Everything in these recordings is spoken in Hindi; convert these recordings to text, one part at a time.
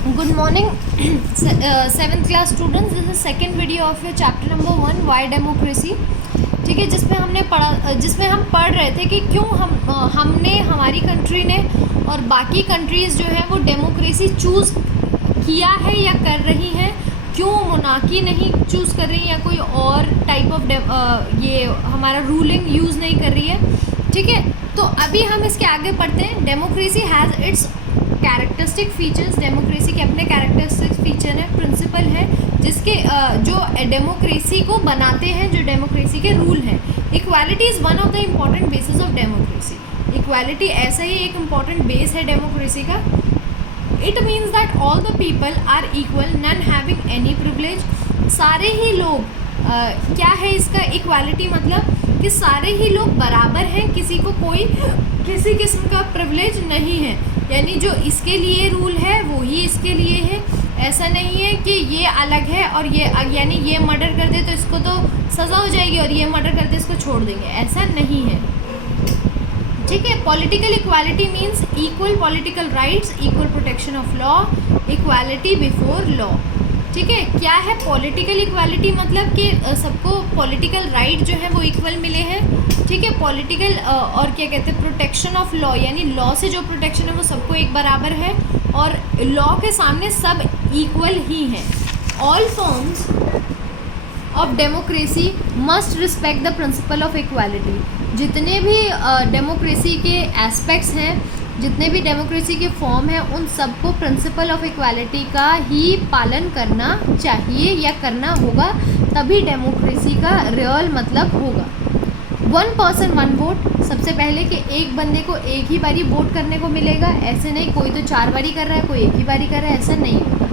Good morning, 7th class students. This is second video of your chapter number 1, Why Democracy. ठीक है, जिसमें हम पढ़ रहे थे कि क्यों हमने हमारी कंट्री ने और बाकी कंट्रीज़ जो है वो डेमोक्रेसी चूज़ किया है या कर रही हैं, क्यों मोनार्की नहीं चूज़ कर रही या कोई और टाइप ऑफ ये हमारा रूलिंग यूज़ नहीं कर रही है. ठीक है, तो अभी हम इसके आगे पढ़ते हैं. Democracy has its characteristic features. Democracy के अपने कैरेक्टरिस्टिक फीचर हैं, प्रिंसिपल है जिसके जो डेमोक्रेसी को बनाते हैं, जो डेमोक्रेसी के रूल हैं. Equality is one of the important basis of democracy. Equality ऐसा ही एक इम्पॉर्टेंट बेस है डेमोक्रेसी का. It means that all the people are equal, none having any privilege. सारे ही लोग क्या है इसका इक्वालिटी मतलब कि सारे ही लोग बराबर हैं, किसी को कोई किसी किस्म का प्रिविलेज नहीं है. यानी जो इसके लिए रूल है वो ही इसके लिए है. ऐसा नहीं है कि ये अलग है और ये यानी ये मर्डर कर दे तो इसको तो सज़ा हो जाएगी और ये मर्डर कर दे इसको छोड़ देंगे, ऐसा नहीं है. ठीक है. Political equality means equal political rights, equal protection of law, equality before law. ठीक है. क्या है पॉलिटिकल इक्वालिटी मतलब कि सबको पॉलिटिकल राइट जो है वो इक्वल मिले हैं. ठीक है. पॉलिटिकल और क्या कहते हैं प्रोटेक्शन ऑफ लॉ, यानी लॉ से जो प्रोटेक्शन है वो सबको एक बराबर है और लॉ के सामने सब इक्वल ही हैं. All forms of democracy must respect the principle of equality. जितने भी डेमोक्रेसी के एस्पेक्ट्स हैं, जितने भी डेमोक्रेसी के फॉर्म हैं, उन सबको प्रिंसिपल ऑफ इक्वालिटी का ही पालन करना चाहिए या करना होगा, तभी डेमोक्रेसी का रियल मतलब होगा. 1 पर्सन 1 वोट. सबसे पहले कि एक बंदे को एक ही बारी वोट करने को मिलेगा, ऐसे नहीं कोई तो 4 बारी कर रहा है, कोई एक ही बारी कर रहा है, ऐसा नहीं होगा.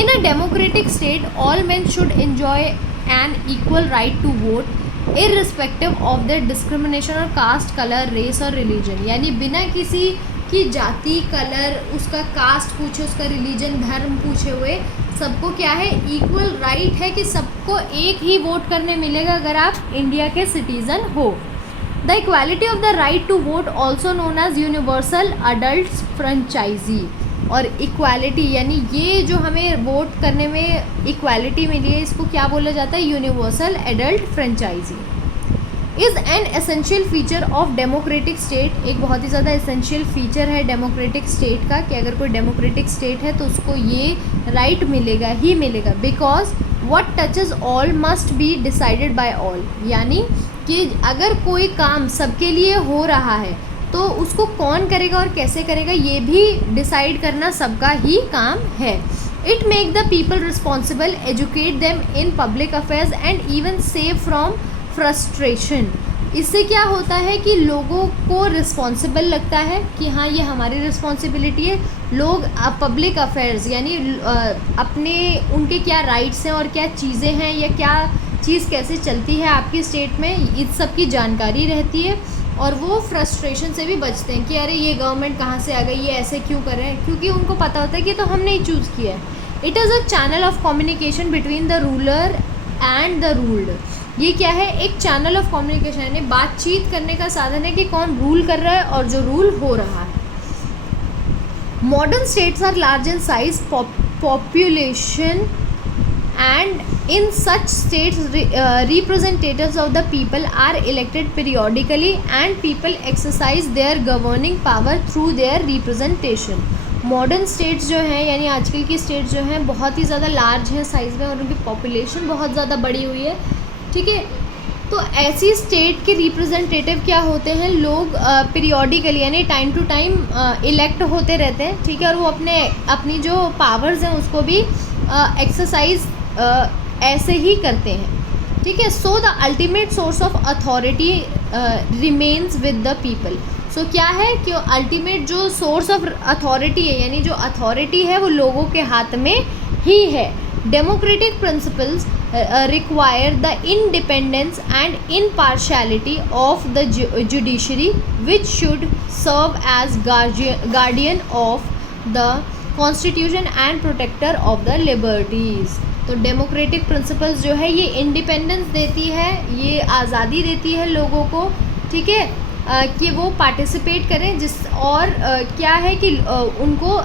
In a democratic state all men should enjoy an equal right to vote irrespective of the discrimination और कास्ट, कलर, रेस और रिलीजन. यानी बिना किसी की जाति, कलर, उसका कास्ट पूछे, उसका रिलीजन, धर्म पूछे हुए सबको क्या है इक्वल राइट है कि सबको एक ही वोट करने मिलेगा अगर आप इंडिया के सिटीज़न हो. The equality of the right to vote also known as universal adult franchise. और इक्वालिटी यानी ये जो हमें वोट करने में इक्वालिटी मिली है, इसको क्या बोला जाता है universal adult franchise. Is an essential feature of democratic state. एक बहुत ही ज़्यादा एसेंशियल फीचर है डेमोक्रेटिक स्टेट का कि अगर कोई डेमोक्रेटिक स्टेट है तो उसको ये राइट मिलेगा ही मिलेगा. Because what touches all must be decided by all. यानी कि अगर कोई काम सबके लिए हो रहा है तो उसको कौन करेगा और कैसे करेगा ये भी डिसाइड करना सबका ही काम है. It make the people responsible, educate them in public affairs and even save from frustration. इससे क्या होता है कि लोगों को रिस्पॉन्सिबल लगता है कि हाँ ये हमारी रिस्पॉन्सिबिलिटी है. लोग पब्लिक अफेयर्स यानी अपने उनके क्या राइट्स हैं और क्या चीज़ें हैं या क्या चीज़ कैसे चलती है आपकी स्टेट में, इस सब की जानकारी रहती है और वो फ्रस्ट्रेशन से भी बचते हैं कि अरे ये गवर्नमेंट कहाँ से आ गई, ये ऐसे क्यों कर रहे हैं, क्योंकि उनको पता होता है कि तो हमने ही चूज़ किया है. It is a channel of communication between the ruler and the ruled. ये क्या है एक चैनल ऑफ कम्युनिकेशन यानी बातचीत करने का साधन है कि कौन रूल कर रहा है और जो रूल हो रहा है. Modern states are large in size, population and in such states representatives of the people are elected periodically and people exercise their governing power through their representation. Modern states जो हैं यानी आजकल की स्टेट्स जो हैं बहुत ही ज़्यादा लार्ज हैं साइज़ में और उनकी पॉपुलेशन बहुत ज़्यादा बड़ी हुई है. ठीक है. तो ऐसी स्टेट के रिप्रेजेंटेटिव क्या होते हैं, लोग पीरियोडिकली यानी टाइम टू टाइम इलेक्ट होते रहते हैं. ठीक है. और वो अपनी जो पावर्स हैं उसको भी एक्सरसाइज ऐसे ही करते हैं. ठीक है. So the ultimate source of authority remains with the people. So क्या है कि अल्टीमेट जो सोर्स ऑफ अथॉरिटी है यानी जो अथॉरिटी है वो लोगों के हाथ में ही है. Democratic principles require the independence and impartiality of the judiciary, which should serve as guardian of the constitution and protector of the liberties. तो डेमोक्रेटिक प्रिंसिपल्स जो है ये इंडिपेंडेंस देती है, ये आज़ादी देती है लोगों को. ठीक है. कि वो पार्टिसिपेट करें जिस और क्या है कि उनको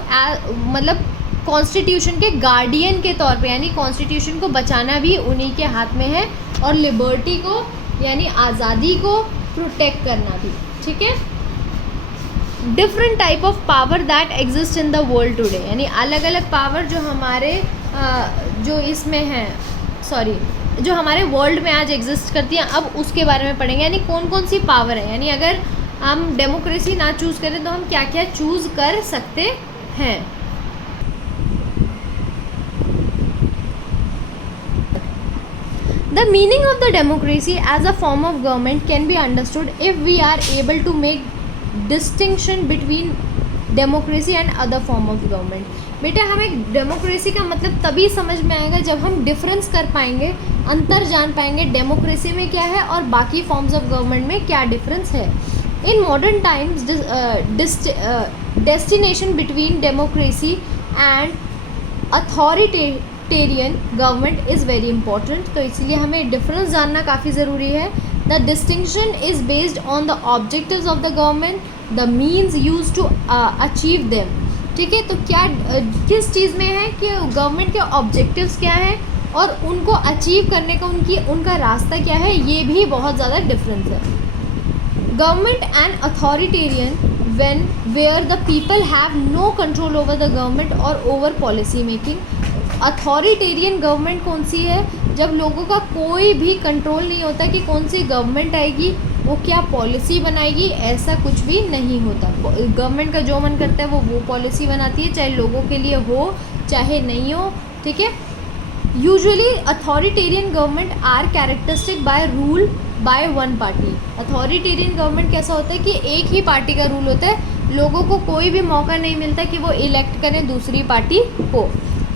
मतलब कॉन्स्टिट्यूशन के गार्डियन के तौर पे, यानी कॉन्स्टिट्यूशन को बचाना भी उन्हीं के हाथ में है, और लिबर्टी को यानी आज़ादी को प्रोटेक्ट करना भी, ठीक है। Different type of power that exist in the world today, यानी अलग अलग पावर जो हमारे जो इसमें है, सॉरी, जो हमारे वर्ल्ड में आज एग्जिस्ट करती हैं, अब उसके बारे में पढ़ेंगे, यानी कौन कौन सी पावर है, यानी अगर हम डेमोक्रेसी ना चूज़ करें तो हम क्या क्या चूज़ कर सकते हैं। The meaning of the democracy as a form of government can be understood if we are able to make distinction between democracy and other form of government. बेटा हमें डेमोक्रेसी का मतलब तभी समझ में आएगा जब हम डिफरेंस कर पाएंगे, अंतर जान पाएंगे डेमोक्रेसी में क्या है और बाकी फॉर्म्स ऑफ गवर्नमेंट में क्या डिफरेंस है। In modern times destination between democracy and authoritarian government is very important, तो इसलिए हमें डिफरेंस जानना काफ़ी ज़रूरी है। The distinction is based on the objectives of the government, the means use to achieve them, ठीक है। तो क्या किस चीज़ में है कि गवर्नमेंट के ऑब्जेक्टिव्स क्या हैं और उनको अचीव करने का उनका रास्ता क्या है, ये भी बहुत ज़्यादा डिफरेंस है। Government and authoritarian when where the people have no control over the government or over policy making। Authoritarian government कौन सी है, जब लोगों का कोई भी कंट्रोल नहीं होता कि कौन सी गवर्नमेंट आएगी, वो क्या पॉलिसी बनाएगी, ऐसा कुछ भी नहीं होता। गवर्नमेंट का जो मन करता है वो पॉलिसी बनाती है, चाहे लोगों के लिए हो चाहे नहीं हो, ठीक है। Usually authoritarian government are characteristic by rule by one party. Authoritarian government कैसा होता है कि एक ही पार्टी का रूल होता है, लोगों को कोई भी मौका नहीं मिलता कि वो इलेक्ट करें दूसरी पार्टी को।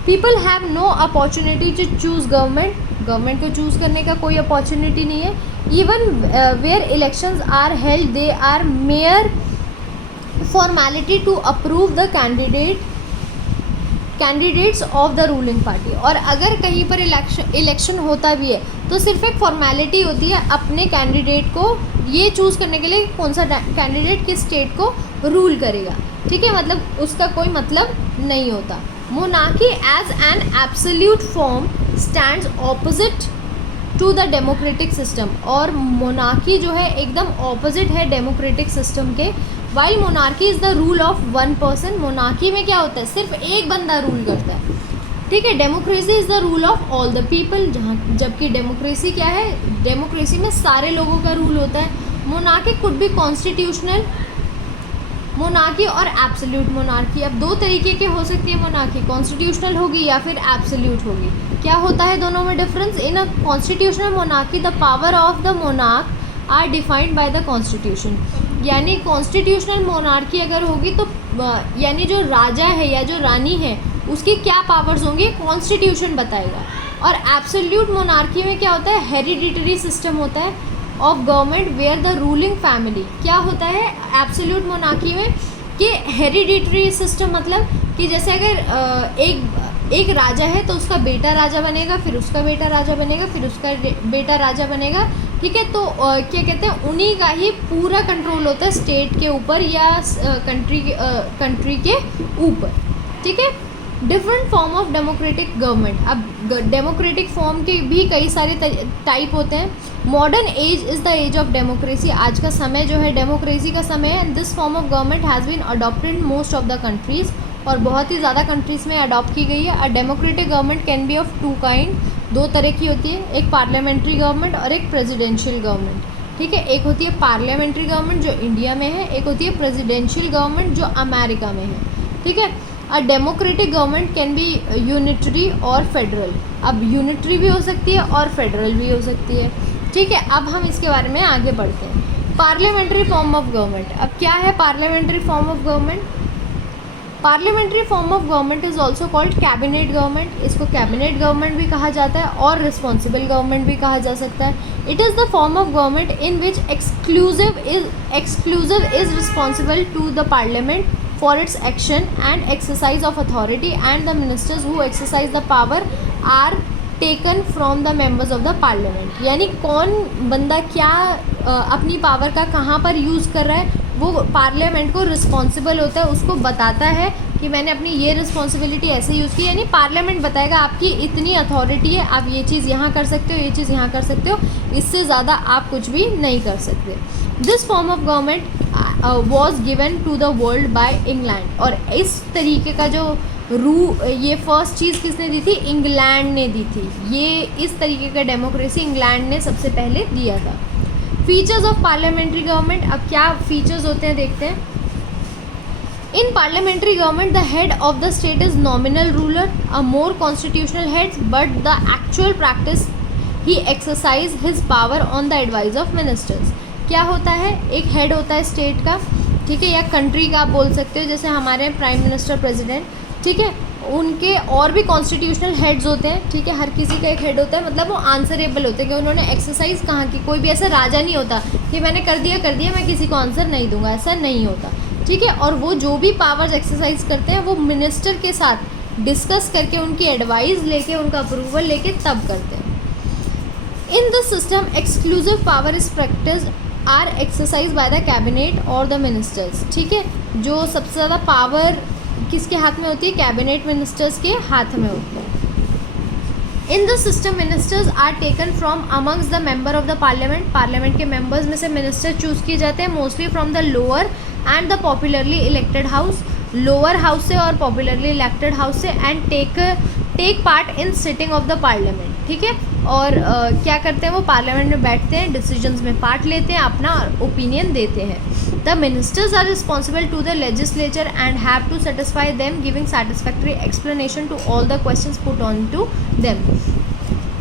People have no opportunity to choose government, government को चूज़ करने का कोई अपॉर्चुनिटी नहीं है। Even where elections are held they are mere formality to approve the candidates of the ruling party. और अगर कहीं पर इलेक्शन होता भी है तो सिर्फ एक फॉर्मेलिटी होती है अपने कैंडिडेट को ये चूज़ करने के लिए कौन सा कैंडिडेट किस स्टेट को रूल करेगा, ठीक है, मतलब उसका कोई मतलब नहीं होता। Monarchy as an absolute form stands opposite to the democratic system, और मोनार्की जो है एकदम ऑपोजिट है डेमोक्रेटिक सिस्टम के। While monarchy is the rule of one person, monarchy में क्या होता है, सिर्फ एक बंदा रूल करता है, ठीक है। Democracy is the rule of all the people, जबकि डेमोक्रेसी क्या है, डेमोक्रेसी में सारे लोगों का रूल होता है। Monarchy could be constitutional monarchy और एब्सोल्यूट मोनार्की। अब दो तरीके के हो सकती है मोनार्की, कॉन्स्टिट्यूशनल होगी या फिर एब्सोल्यूट होगी। क्या होता है दोनों में difference? In a constitutional monarchy the power of the monarch are defined by the constitution, यानी कॉन्स्टिट्यूशनल मोनार्की अगर होगी तो यानी जो राजा है या जो रानी है उसकी क्या पावर्स होंगी कॉन्स्टिट्यूशन बताएगा। और एब्सोल्यूट मोनार्की में क्या होता है, हेरिडिटरी सिस्टम होता है of government where the ruling family. क्या होता है एब्सोल्यूट मोनार्की में कि हेरिडिटरी सिस्टम, मतलब कि जैसे अगर एक राजा है तो उसका बेटा राजा बनेगा, फिर उसका बेटा राजा बनेगा, फिर उसका बेटा राजा बनेगा, ठीक है। तो क्या कहते हैं, उन्हीं का ही पूरा कंट्रोल होता है स्टेट के ऊपर या कंट्री के ऊपर, ठीक है। Different form of democratic government. अब डेमोक्रेटिक फॉर्म के भी कई सारे टाइप होते हैं। Modern age is the age of democracy, आज का समय जो है डेमोक्रेसी का समय है। And this form of government has been adopted in most of the countries, और बहुत ही ज़्यादा कंट्रीज़ में अडॉप्ट की गई है। A democratic government can be of two kind, दो तरह की होती है, एक पार्लियामेंट्री गवर्नमेंट और एक प्रेसिडेंशियल गवर्नमेंट, ठीक है। एक होती है पार्लियामेंट्री गवर्नमेंट जो इंडिया में है, एक होती है प्रेसिडेंशियल गवर्नमेंट जो अमेरिका में है, ठीक है। A democratic government can B unitary और फेडरल। अब यूनिटरी भी हो सकती है और फेडरल भी हो सकती है, ठीक है। अब हम इसके बारे में आगे बढ़ते हैं। Parliamentary form of government. अब क्या है parliamentary form of government? Parliamentary form of government is also called cabinet government. इसको कैबिनेट गवर्नमेंट भी कहा जाता है और रिस्पॉन्सिबल गवर्नमेंट भी कहा जा सकता है। It is the form of government in which exclusive is responsible to the parliament for its action and exercise of authority, and the ministers who exercise the power are taken from the members of the parliament. यानी कौन बंदा क्या अपनी पावर का कहाँ पर यूज़ कर रहा है, वो पार्लियामेंट को रिस्पॉन्सिबल होता है, उसको बताता है कि कि मैंने अपनी ये रिस्पॉन्सिबिलिटी ऐसे यूज़ की, यानी पार्लियामेंट बताएगा आपकी इतनी अथॉरिटी है, आप ये चीज़ यहाँ कर सकते हो, ये चीज़ यहाँ कर सकते हो, इससे ज़्यादा आप कुछ भी नहीं कर सकते। This form of government was given to the world by England, और इस तरीके का जो ये फर्स्ट चीज़ किसने दी थी? इंग्लैंड ने दी थी। ये इस तरीके का डेमोक्रेसी इंग्लैंड ने सबसे पहले दिया था। फीचर्स ऑफ पार्लियामेंट्री गवर्नमेंट, अब क्या फीचर्स होते हैं देखते हैं। इन parliamentary government the head of the state is nominal ruler, a more constitutional head, but the actual practice he exercise his power on the advice of ministers. क्या होता है? एक हेड होता है स्टेट का, ठीक है, या कंट्री का आप बोल सकते हो, जैसे हमारे प्राइम मिनिस्टर, प्रेसिडेंट, ठीक है, उनके और भी कॉन्स्टिट्यूशनल हेड्स होते हैं, ठीक है, हर किसी का एक हेड होता है, मतलब वो आंसरेबल होते हैं कि उन्होंने एक्सरसाइज कहाँ की। कोई भी ऐसा राजा नहीं होता कि मैंने कर दिया मैं किसी को आंसर नहीं दूंगा, ऐसा नहीं होता, ठीक है। और वो जो भी पावर्स एक्सरसाइज करते हैं वो मिनिस्टर के साथ डिस्कस करके, उनकी एडवाइस लेके, उनका अप्रूवल लेके तब करते हैं। In this system exclusive power is practised are exercise by the cabinet और द मिनिस्टर्स, ठीक है। जो सबसे ज़्यादा पावर किसके हाथ में होती है? कैबिनेट मिनिस्टर्स के हाथ में होती है। In this system ministers are taken from amongst the member of the parliament, parliament के मेंबर्स में से मिनिस्टर चूज़ किए जाते हैं, mostly from the lower and the popularly elected house, lower house से और पॉपुलरली इलेक्टेड हाउस से, and take part in sitting of the parliament, ठीक है। और क्या करते हैं? वो पार्लियामेंट में बैठते हैं, डिसीजंस में पार्ट लेते हैं, अपना ओपिनियन देते हैं। The ministers are responsible to the legislature and have to satisfy them, giving satisfactory explanation to all the questions put on to them.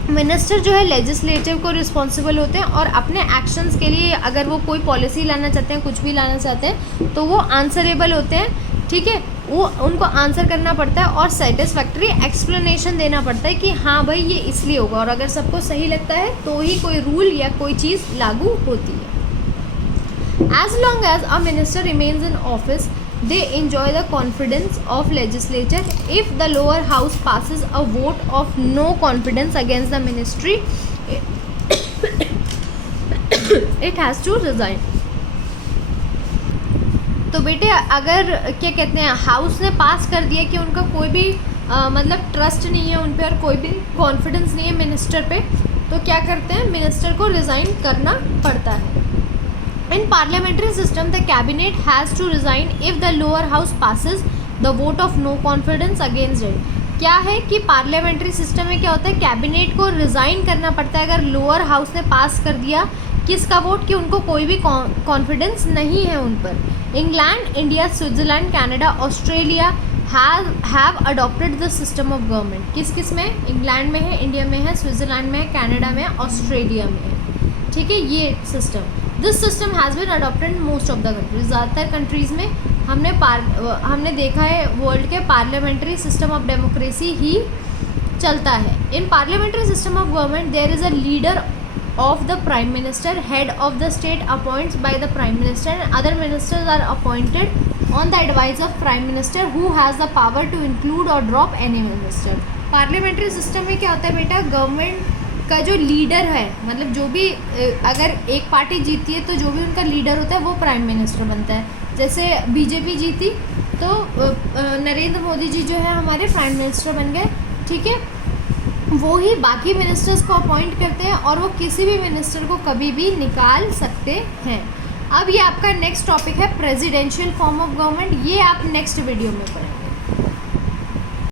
Minister जो है लेजिस्लेटिव को रिस्पॉन्सिबल होते हैं, और अपने एक्शंस के लिए अगर वो कोई पॉलिसी लाना चाहते हैं, कुछ भी लाना चाहते हैं, तो वो आंसरेबल होते हैं, ठीक है। वो उनको आंसर करना पड़ता है और सेटिस्फैक्ट्री एक्सप्लेनेशन देना पड़ता है कि हाँ भाई ये इसलिए होगा, और अगर सबको सही लगता है तो ही कोई रूल या कोई चीज़ लागू होती है। As long as a minister remains in office they enjoy the confidence of legislature. If the lower house passes a vote of no confidence against the ministry, it has to resign. तो बेटे अगर क्या कहते हैं, हाउस ने पास कर दिया कि उनका कोई भी मतलब ट्रस्ट नहीं है उन पे और कोई भी कॉन्फिडेंस नहीं है मिनिस्टर पे, तो क्या करते हैं? मिनिस्टर को रिज़ाइन करना पड़ता है। In parliamentary system, the cabinet has to resign if the lower house passes the vote of no confidence against it. क्या है कि पार्लियामेंट्री सिस्टम में क्या होता है? कैबिनेट को रिज़ाइन करना पड़ता है अगर लोअर हाउस ने पास कर दिया किसका वोट, कि उनको कोई भी कॉन्फिडेंस नहीं है उन पर। England, India, Switzerland, Canada, Australia have adopted the system of government. किस किस में? इंग्लैंड में है, इंडिया में है, स्विट्ज़रलैंड में है, कनाडा में है, ऑस्ट्रेलिया में है, ठीक है, ये system. This system has been adopted most of the countries. ज़्यादातर कंट्रीज़ में हमने देखा है वर्ल्ड के पार्लियामेंट्री सिस्टम ऑफ डेमोक्रेसी ही चलता है। In parliamentary system of government there is a leader of the prime minister, head of the state appoints by the prime minister, and other ministers are appointed on the advice of prime minister who has the power to include or drop any minister. Parliamentary system में क्या होता है बेटा? गवर्नमेंट का जो लीडर है, मतलब जो भी अगर एक पार्टी जीतती है तो जो भी उनका लीडर होता है वो प्राइम मिनिस्टर बनता है। जैसे बीजेपी जीती तो नरेंद्र मोदी जी जो है हमारे प्राइम मिनिस्टर बन गए, ठीक है। वो ही बाकी मिनिस्टर्स को अपॉइंट करते हैं और वो किसी भी मिनिस्टर को कभी भी निकाल सकते हैं। अब ये आपका नेक्स्ट टॉपिक है प्रेसिडेंशियल फॉर्म ऑफ गवर्नमेंट, ये आप नेक्स्ट वीडियो में पढ़ेंगे।